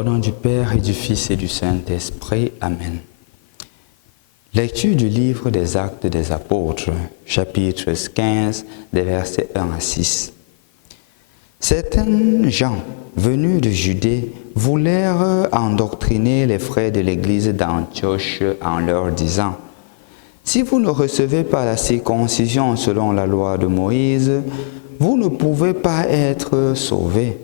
Au nom du Père et du Fils et du Saint-Esprit. Amen. Lecture du livre des Actes des Apôtres, chapitre 15, des versets 1 à 6. Certains gens venus de Judée voulèrent endoctriner les frères de l'église d'Antioche en leur disant: si vous ne recevez pas la circoncision selon la loi de Moïse, vous ne pouvez pas être sauvés.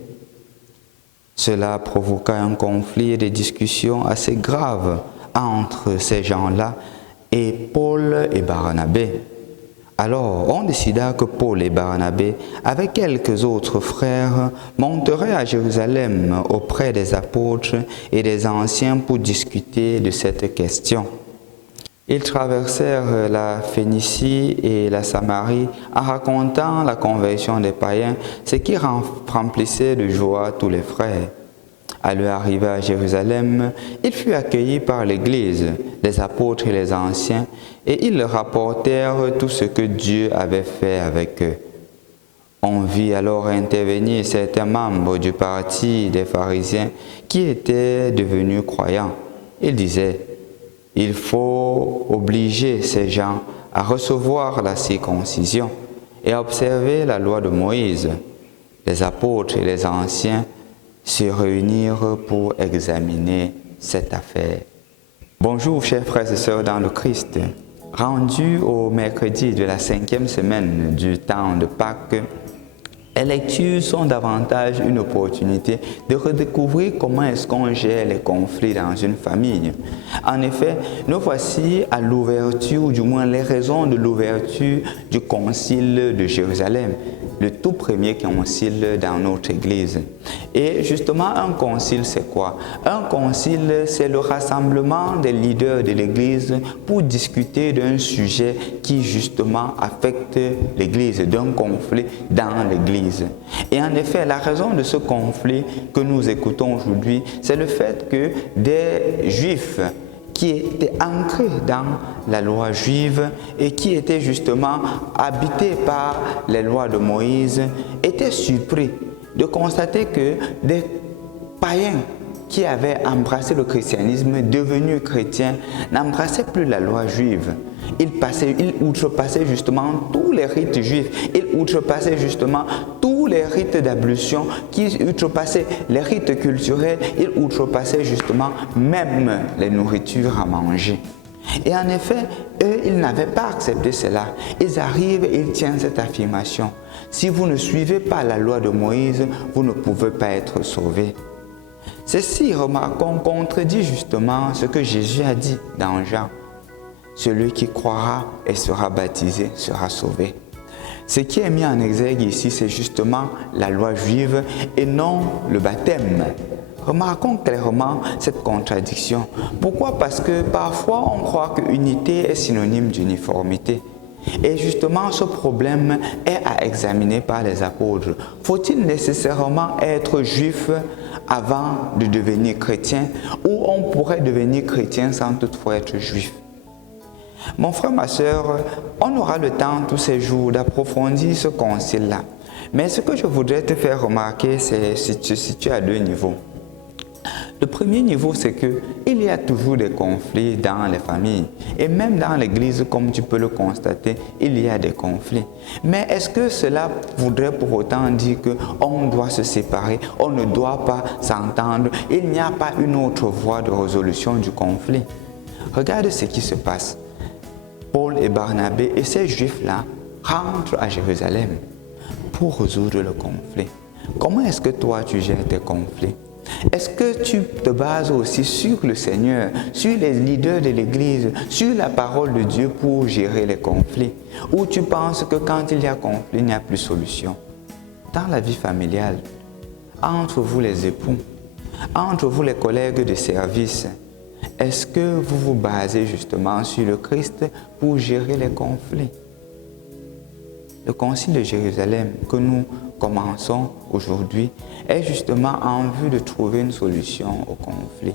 Cela provoqua un conflit et des discussions assez graves entre ces gens-là et Paul et Barnabé. Alors on décida que Paul et Barnabé, avec quelques autres frères, monteraient à Jérusalem auprès des apôtres et des anciens pour discuter de cette question. Ils traversèrent la Phénicie et la Samarie en racontant la conversion des païens, ce qui remplissait de joie tous les frères. À leur arrivée à Jérusalem, il fut accueilli par l'Église, les apôtres et les anciens, et ils leur rapportèrent tout ce que Dieu avait fait avec eux. On vit alors intervenir certains membres du parti des pharisiens qui étaient devenus croyants. Ils disaient: il faut obliger ces gens à recevoir la circoncision et à observer la loi de Moïse. Les apôtres et les anciens se réunirent pour examiner cette affaire. Bonjour chers frères et sœurs dans le Christ. Rendu au mercredi de la 5e semaine du temps de Pâques, les lectures sont davantage une opportunité de redécouvrir comment est-ce qu'on gère les conflits dans une famille. En effet, nous voici à l'ouverture, ou du moins les raisons de l'ouverture du Concile de Jérusalem, le tout premier concile dans notre Église. Et justement, un concile, c'est quoi? Un concile, c'est le rassemblement des leaders de l'Église pour discuter d'un sujet qui justement affecte l'Église, d'un conflit dans l'Église. Et en effet, la raison de ce conflit que nous écoutons aujourd'hui, c'est le fait que des Juifs qui étaient ancrés dans la loi juive et qui étaient justement habités par les lois de Moïse, étaient surpris de constater que des païens qui avaient embrassé le christianisme, devenus chrétiens, n'embrassaient plus la loi juive. Ils outrepassaient justement tous les rites juifs, ils outrepassaient justement tous les rites d'ablution, qui outrepassaient les rites culturels, ils outrepassaient justement même les nourritures à manger. Et en effet, eux, ils n'avaient pas accepté cela. Ils arrivent et ils tiennent cette affirmation: si vous ne suivez pas la loi de Moïse, vous ne pouvez pas être sauvés. Ceci, remarquons, contredit justement ce que Jésus a dit dans Jean: celui qui croira et sera baptisé sera sauvé. Ce qui est mis en exergue ici, c'est justement la loi juive et non le baptême. Remarquons clairement cette contradiction. Pourquoi? Parce que parfois on croit que unité est synonyme d'uniformité. Et justement, ce problème est à examiner par les apôtres. Faut-il nécessairement être juif avant de devenir chrétien, ou on pourrait devenir chrétien sans toutefois être juif? Mon frère, ma soeur, on aura le temps tous ces jours d'approfondir ce concile-là. Mais ce que je voudrais te faire remarquer, c'est se situe à deux niveaux. Le premier niveau, c'est qu'il y a toujours des conflits dans les familles. Et même dans l'église, comme tu peux le constater, il y a des conflits. Mais est-ce que cela voudrait pour autant dire qu'on doit se séparer, on ne doit pas s'entendre, il n'y a pas une autre voie de résolution du conflit? Regarde ce qui se passe. Paul et Barnabé et ces Juifs-là rentrent à Jérusalem pour résoudre le conflit. Comment est-ce que toi tu gères tes conflits? Est-ce que tu te bases aussi sur le Seigneur, sur les leaders de l'Église, sur la parole de Dieu pour gérer les conflits? Ou tu penses que quand il y a conflit, il n'y a plus de solution? Dans la vie familiale, entre vous les époux, entre vous les collègues de service, est-ce que vous vous basez justement sur le Christ pour gérer les conflits? Le Concile de Jérusalem que nous commençons aujourd'hui est justement en vue de trouver une solution au conflit.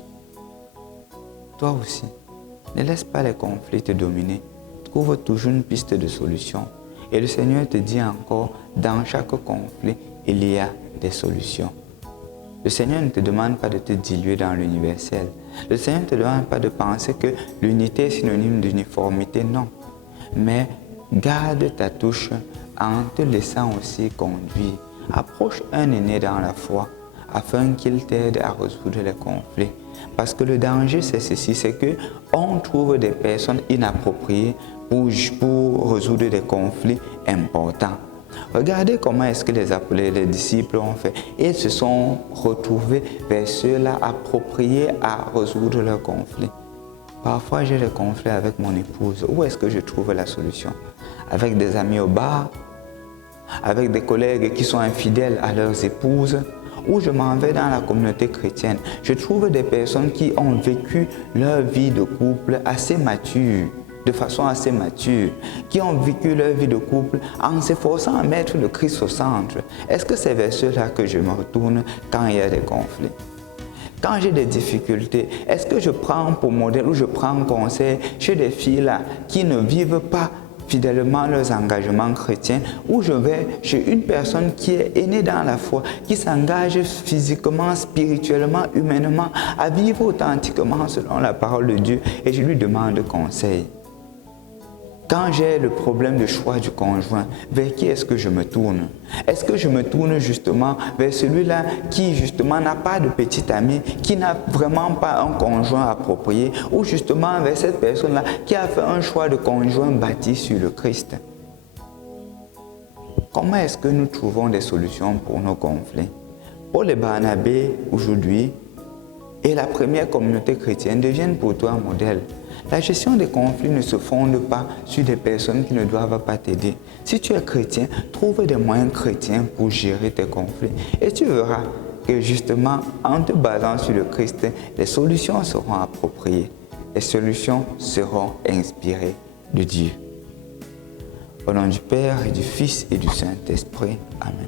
Toi aussi, ne laisse pas les conflits te dominer. Trouve toujours une piste de solution. Et le Seigneur te dit encore, dans chaque conflit, il y a des solutions. Le Seigneur ne te demande pas de te diluer dans l'universel. Le Seigneur ne te demande pas de penser que l'unité est synonyme d'uniformité, non. Mais garde ta touche en te laissant aussi conduire. Approche un aîné dans la foi afin qu'il t'aide à résoudre les conflits. Parce que le danger, c'est ceci, c'est qu'on trouve des personnes inappropriées pour résoudre des conflits importants. Regardez comment est-ce que les disciples ont fait. Ils se sont retrouvés vers ceux-là appropriés à résoudre leurs conflits. Parfois, j'ai des conflits avec mon épouse. Où est-ce que je trouve la solution? Avec des amis au bar? Avec des collègues qui sont infidèles à leurs épouses? Ou je m'en vais dans la communauté chrétienne? Je trouve des personnes qui ont vécu leur vie de couple assez mature, de façon assez mature, qui ont vécu leur vie de couple en s'efforçant à mettre le Christ au centre. Est-ce que c'est vers ceux-là que je me retourne quand il y a des conflits? Quand j'ai des difficultés, est-ce que je prends pour modèle ou je prends conseil chez des filles-là qui ne vivent pas fidèlement leurs engagements chrétiens, ou je vais chez une personne qui est aînée dans la foi, qui s'engage physiquement, spirituellement, humainement, à vivre authentiquement selon la parole de Dieu, et je lui demande conseil? Quand j'ai le problème de choix du conjoint, vers qui est-ce que je me tourne? Est-ce que je me tourne justement vers celui-là qui justement n'a pas de petit ami, qui n'a vraiment pas un conjoint approprié, ou justement vers cette personne-là qui a fait un choix de conjoint bâti sur le Christ? Comment est-ce que nous trouvons des solutions pour nos conflits? Paul et Barnabé aujourd'hui et la première communauté chrétienne deviennent pour toi un modèle. La gestion des conflits ne se fonde pas sur des personnes qui ne doivent pas t'aider. Si tu es chrétien, trouve des moyens chrétiens pour gérer tes conflits. Et tu verras que justement, en te basant sur le Christ, les solutions seront appropriées. Les solutions seront inspirées de Dieu. Au nom du Père et du Fils et du Saint-Esprit. Amen.